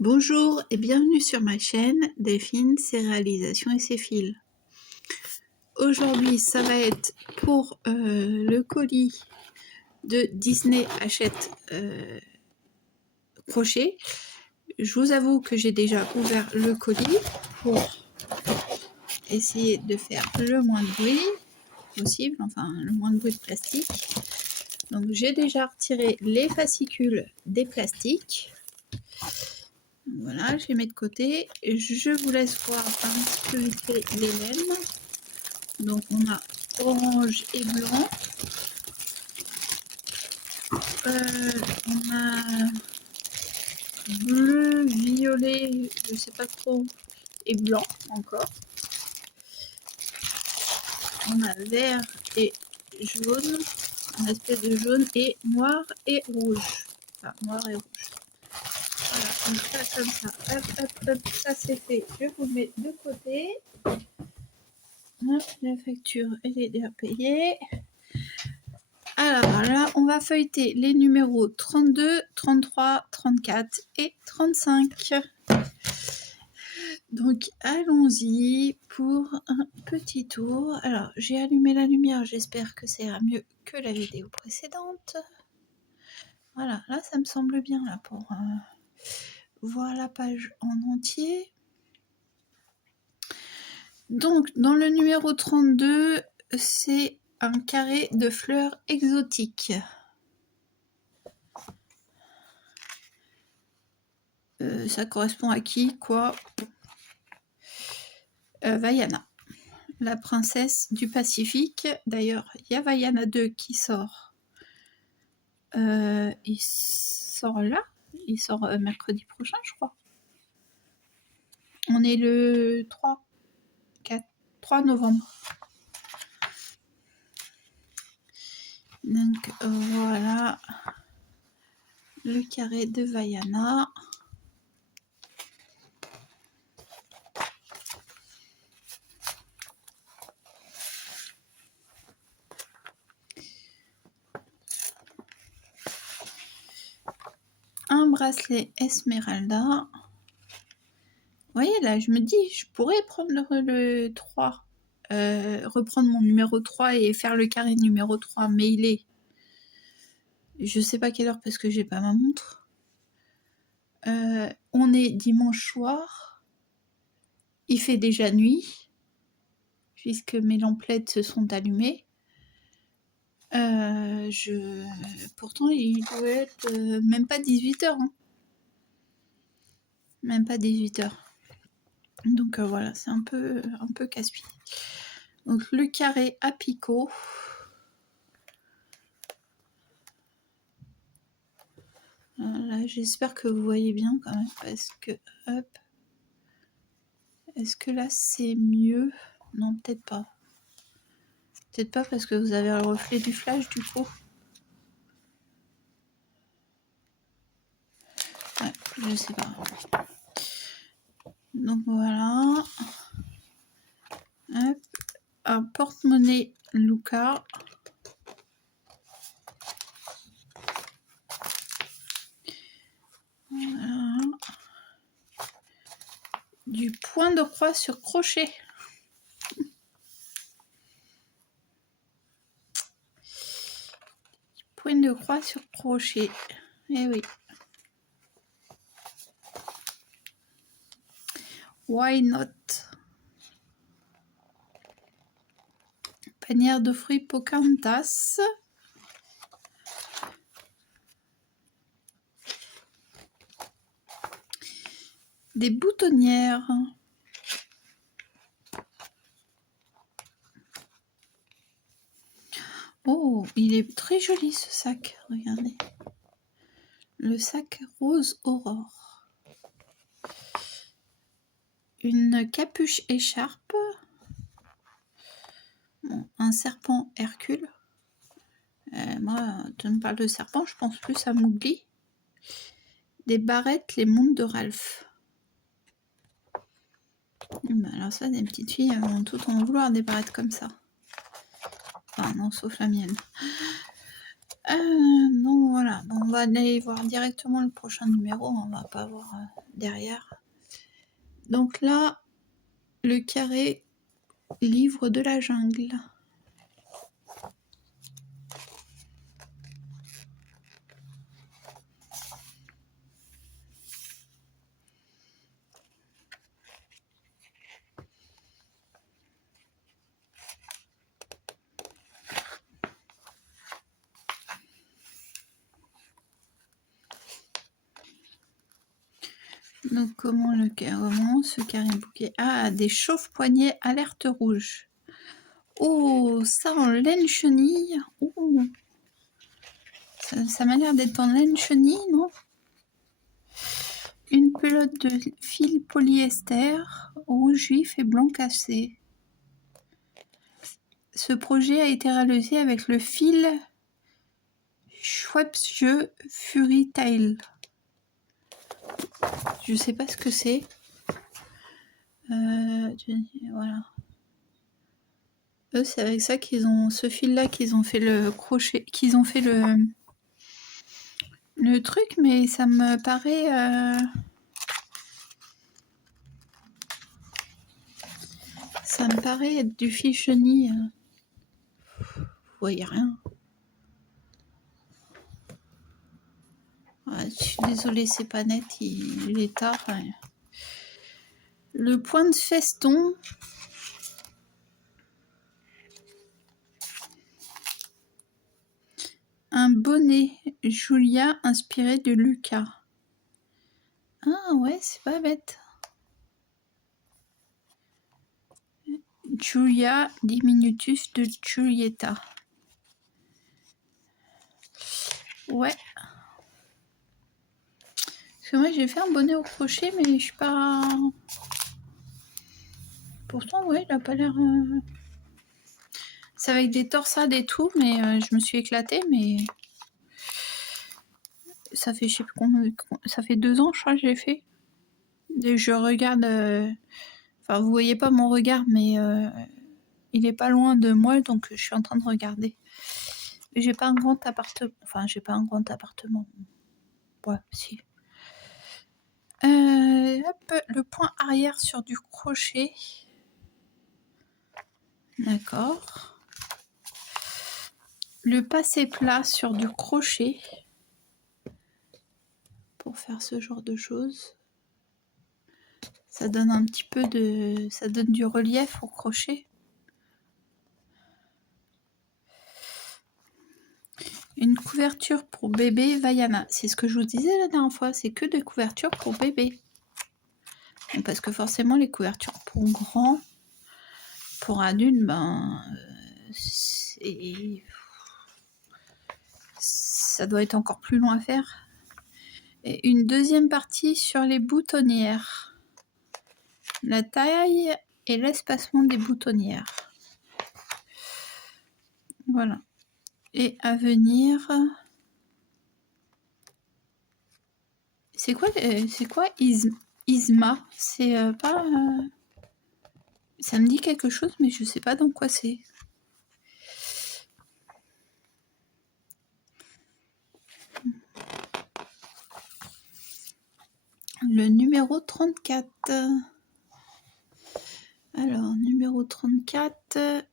Bonjour et bienvenue sur ma chaîne Delphine, ses réalisations et ses fils. Aujourd'hui, ça va être pour le colis de Disney Hachette crochet. Je vous avoue que j'ai déjà ouvert le colis pour essayer de faire le moins de bruit possible, enfin le moins de bruit de plastique. Donc j'ai déjà retiré les fascicules des plastiques. Voilà, je les mets de côté. Je vous laisse voir un petit peu vite fait les laines. Donc on a orange et blanc. On a bleu, violet, je sais pas trop, et blanc encore. On a vert et jaune, un espèce de jaune et noir et rouge. Enfin, noir et rouge. Voilà, on fait comme ça. Hop, hop, hop, ça c'est fait. Je vous le mets de côté. Hop, la facture elle est déjà payée. Alors là, on va feuilleter les numéros 32, 33, 34 et 35. Donc allons-y pour un petit tour. Alors j'ai allumé la lumière, j'espère que ça ira mieux que la vidéo précédente. Voilà, là ça me semble bien là pour voir la page en entier. Donc dans le numéro 32, c'est un carré de fleurs exotiques. Ça correspond à qui, quoi? Vaiana, la princesse du Pacifique. D'ailleurs, il y a Vaiana 2 qui sort. Il sort là. Il sort mercredi prochain, je crois. On est le 3 novembre. Donc voilà le carré de Vaiana. Un bracelet Esmeralda. Vous voyez là, je me dis, je pourrais prendre le 3, reprendre mon numéro 3 et faire le carré numéro 3, mais il est, je sais pas quelle heure parce que j'ai pas ma montre. On est dimanche soir, il fait déjà nuit, puisque mes lamplettes se sont allumées. Pourtant il doit être même pas 18h. Hein. Même pas 18h. Donc voilà, c'est un peu casse-pied. Donc le carré à picot. Là, j'espère que vous voyez bien quand même, parce que, hop, est-ce que là c'est mieux? Non, peut-être pas. Peut-être pas parce que vous avez le reflet du flash du coup. Ouais, je sais pas. Donc voilà. Hop, un porte-monnaie Luca. Voilà. Du point de croix sur crochet. Point de croix sur crochet. Eh oui. Why not? Panière de fruits Pocahontas. Des boutonnières. Oh, il est très joli ce sac, regardez. Le sac rose aurore. Une capuche écharpe. Bon, un serpent Hercule. Moi, tu me parles de serpent, je pense plus à Mowgli. Des barrettes, les montres de Ralph. Alors ça, des petites filles elles vont tout en vouloir des barrettes comme ça. Enfin non, sauf la mienne. Donc voilà, bon, on va aller voir directement le prochain numéro, on va pas voir derrière. Donc là, le carré livre de la jungle. Donc comment ce carré bouquet? Ah, des chauves-poignets alerte rouge. Oh, ça en laine chenille. Oh. Ça m'a l'air d'être en laine chenille, non? Une pelote de fil polyester, rouge vif et blanc cassé. Ce projet a été réalisé avec le fil Schweppes Fury Tail. Je sais pas ce que c'est. Voilà. Eux, c'est avec ça qu'ils ont ce fil-là qu'ils ont fait le crochet, qu'ils ont fait le truc, mais ça me paraît être du fil chenille. Vous voyez rien. Ouais, je suis désolée, c'est pas net, il est tard. Ouais. Le point de feston. Un bonnet Julia inspiré de Lucas. Ah ouais, c'est pas bête. Julia, diminutif de Giulietta. Ouais. Parce que moi j'ai fait un bonnet au crochet, mais je suis pas... Pourtant, ouais, il a pas l'air... C'est avec des torsades et tout, mais je me suis éclatée, mais... Ça fait, je sais plus combien... Ça fait 2 ans, je crois, que j'ai fait. Et je regarde... Enfin, vous voyez pas mon regard, mais... Il est pas loin de moi, donc je suis en train de regarder. Mais j'ai pas un grand appartement. Enfin, j'ai pas un grand appartement. Ouais, si. Hop, le point arrière sur du crochet. D'accord. Le passé plat sur du crochet. Pour faire ce genre de choses. Ça donne un petit peu de... Ça donne du relief au crochet. Une couverture pour bébé Vaiana. C'est ce que je vous disais la dernière fois. C'est que des couvertures pour bébé. Parce que forcément, les couvertures pour grands, pour adultes, ben... ça doit être encore plus long à faire. Et une deuxième partie sur les boutonnières. La taille et l'espacement des boutonnières. Voilà. Et à venir... C'est quoi Isma? C'est pas... Ça me dit quelque chose, mais je sais pas dans quoi c'est. Le numéro 34. Alors, numéro 34.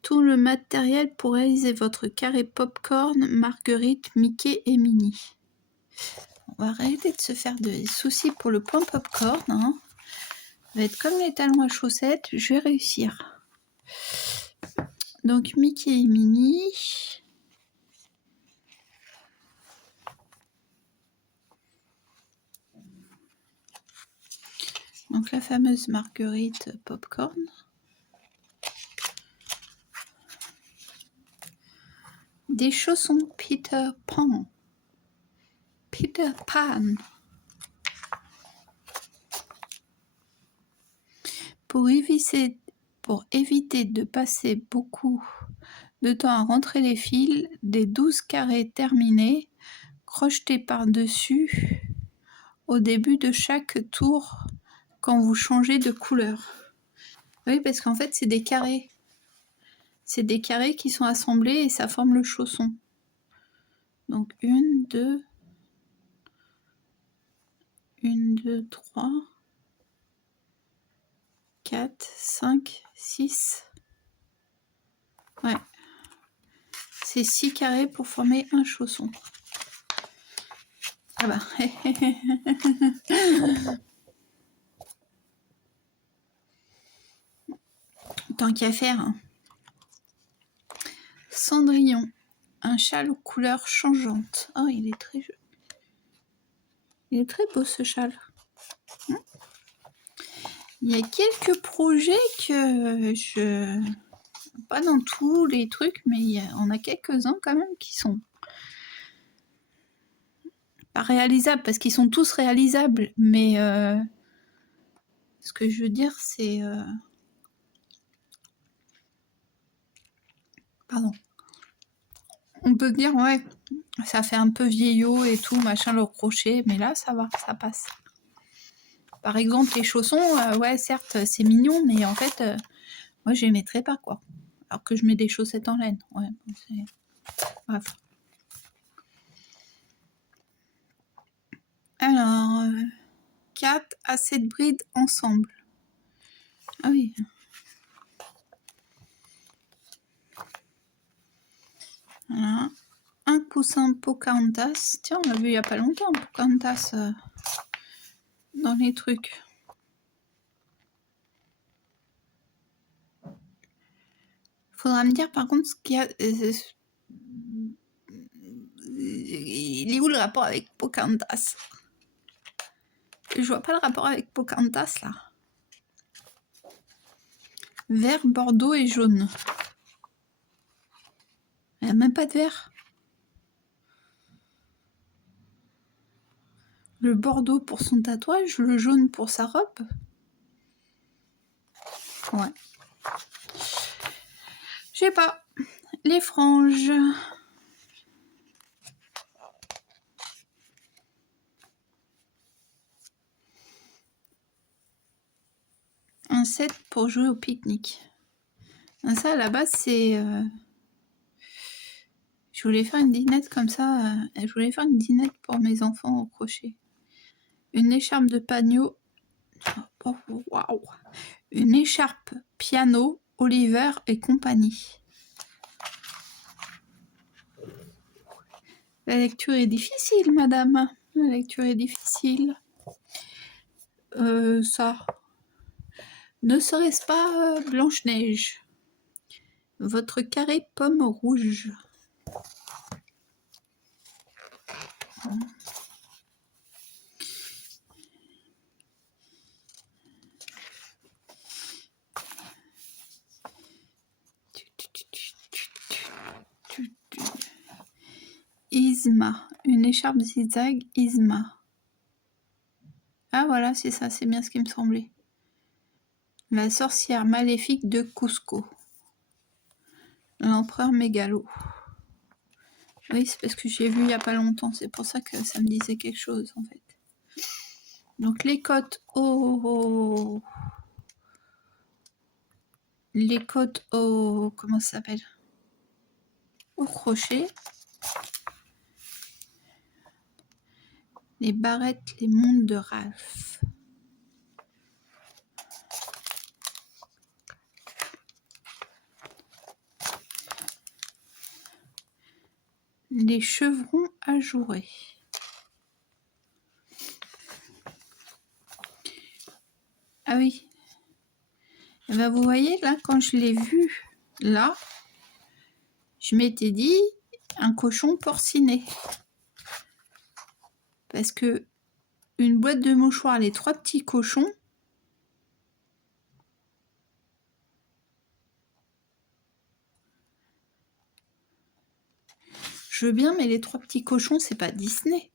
Tout le matériel pour réaliser votre carré popcorn, Marguerite, Mickey et Minnie. On va arrêter de se faire des soucis pour le point popcorn. Hein. Ça va être comme les talons à chaussettes. Je vais réussir. Donc, Mickey et Minnie. Donc, la fameuse Marguerite popcorn. Des chaussons Peter Pan. Peter Pan. Pour éviter de passer beaucoup de temps à rentrer les fils, des 12 carrés terminés, crochetés par-dessus au début de chaque tour quand vous changez de couleur. Oui, parce qu'en fait, c'est des carrés. C'est des carrés qui sont assemblés et ça forme le chausson. Donc 1, 2, 1, 2, 3, 4, 5, 6. Ouais. C'est 6 carrés pour former un chausson. Ah bah. Tant qu'à faire. Hein. Cendrillon. Un châle aux couleurs changeantes. Oh, il est très joli. Il est très beau ce châle. Il y a quelques projets que je... Pas dans tous les trucs, mais on a quelques-uns quand même qui sont pas réalisables, parce qu'ils sont tous réalisables, mais ce que je veux dire, c'est... Pardon. On peut dire, ouais, ça fait un peu vieillot et tout, machin, le crochet, mais là, ça va, ça passe. Par exemple, les chaussons, ouais, certes, c'est mignon, mais en fait, moi, je les mettrais pas, quoi. Alors que je mets des chaussettes en laine. Ouais, c'est... Bref. Alors, 4 à 7 brides ensemble. Ah oui. Voilà. Un coussin Pocahontas. Tiens, on l'a vu il n'y a pas longtemps, Pocahontas, dans les trucs. Faudra me dire par contre ce qu'il y a... il est où le rapport avec Pocahontas? Je vois pas le rapport avec Pocahontas là. Vert, bordeaux et jaune. Il n'y a même pas de vert. Le bordeaux pour son tatouage, le jaune pour sa robe. Ouais. Je sais pas. Les franges. Un set pour jouer au pique-nique. Ça, à la base, c'est... Je voulais faire une dinette comme ça. Je voulais faire une dinette pour mes enfants au crochet. Une écharpe de panneau. Oh, waouh! Une écharpe piano, Oliver et compagnie. La lecture est difficile, madame. La lecture est difficile. Ça. Ne serait-ce pas Blanche-Neige? Votre carré pomme rouge. Isma. Une écharpe zigzag Isma. Ah voilà, c'est ça, c'est bien ce qui me semblait. La sorcière maléfique de Cusco. L'empereur mégalo. Oui, c'est parce que j'ai vu il n'y a pas longtemps, c'est pour ça que ça me disait quelque chose en fait. Donc les côtes au... Les côtes au... Comment ça s'appelle? Au crochet. Les barrettes, les montres de Ralph. Les chevrons ajourés. Ah oui. Et ben vous voyez là, quand je l'ai vu là, je m'étais dit un cochon porciné. Parce que une boîte de mouchoirs, les 3 petits cochons. Je veux bien, mais les 3 petits cochons, c'est pas Disney.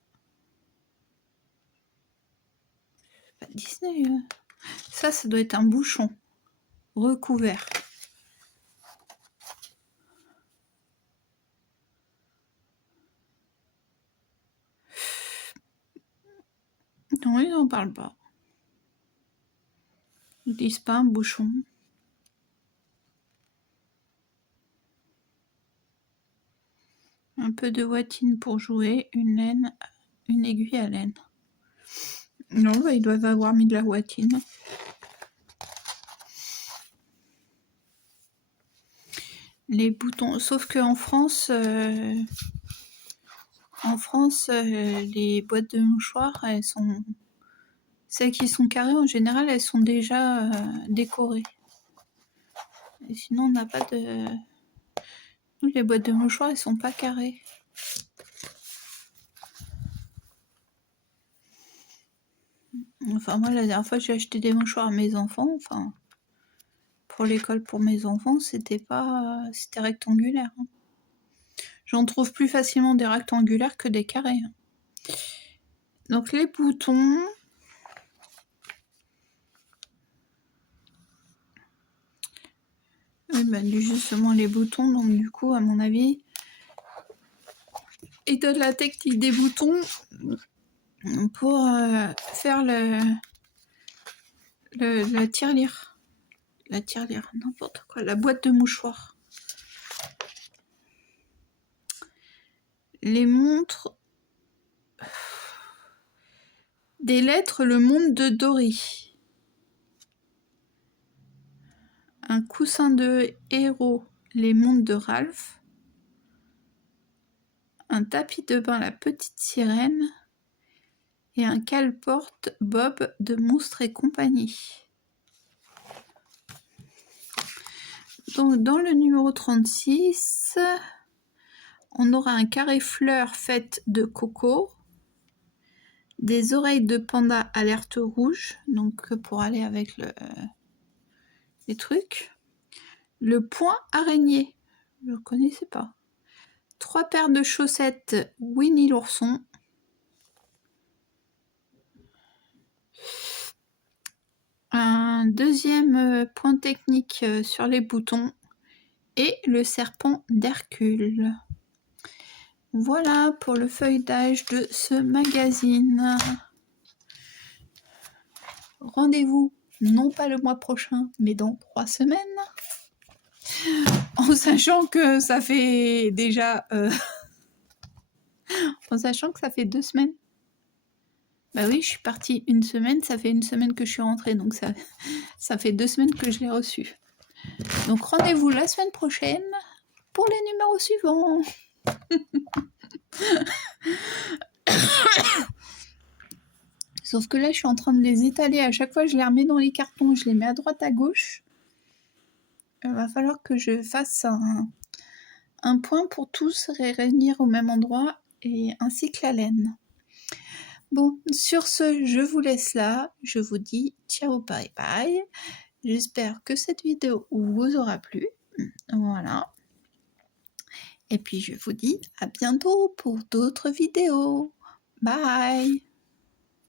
Pas Disney. Ça doit être un bouchon recouvert. Non, ils n'en parlent pas. Ils disent pas un bouchon. Un peu de watine pour jouer, une laine, une aiguille à laine. Non, bah, ils doivent avoir mis de la watine. Les boutons, sauf qu'en France, les boîtes de mouchoirs, elles sont... Celles qui sont carrées, en général, elles sont déjà décorées. Et sinon, on n'a pas de... Nous, les boîtes de mouchoirs, elles sont pas carrées. Enfin, moi, la dernière fois, j'ai acheté des mouchoirs à mes enfants, enfin... Pour l'école, pour mes enfants, c'était rectangulaire. Hein. J'en trouve plus facilement des rectangulaires que des carrés. Hein. Donc, les boutons... Oui, bah, justement les boutons, donc du coup, à mon avis, ils donnent la technique des boutons pour faire la tirelire. La tirelire, n'importe quoi, la boîte de mouchoirs. Les montres. Des lettres, le monde de Dory. Un coussin de héros, les mondes de Ralph. Un tapis de bain, la petite sirène. Et un cale-porte Bob de Monstres et compagnie. Donc, dans le numéro 36, on aura un carré fleur faite de coco. Des oreilles de panda alerte rouge, donc pour aller avec les trucs. Le point araignée, je ne connaissais pas. 3 paires de chaussettes Winnie l'ourson. Un deuxième point technique sur les boutons. Et le serpent d'Hercule. Voilà pour le feuilletage de ce magazine. Rendez-vous, non pas le mois prochain, mais dans 3 semaines. En sachant que ça fait déjà... en sachant que ça fait 2 semaines. Bah oui, je suis partie 1 semaine, ça fait 1 semaine que je suis rentrée, donc ça fait 2 semaines que je l'ai reçu. Donc rendez-vous la semaine prochaine pour les numéros suivants. Sauf que là, je suis en train de les étaler. À chaque fois, je les remets dans les cartons. Je les mets à droite, à gauche. Il va falloir que je fasse un point pour tous réunir au même endroit. Et ainsi que la laine. Bon, sur ce, je vous laisse là. Je vous dis ciao, bye bye. J'espère que cette vidéo vous aura plu. Voilà. Et puis, je vous dis à bientôt pour d'autres vidéos. Bye!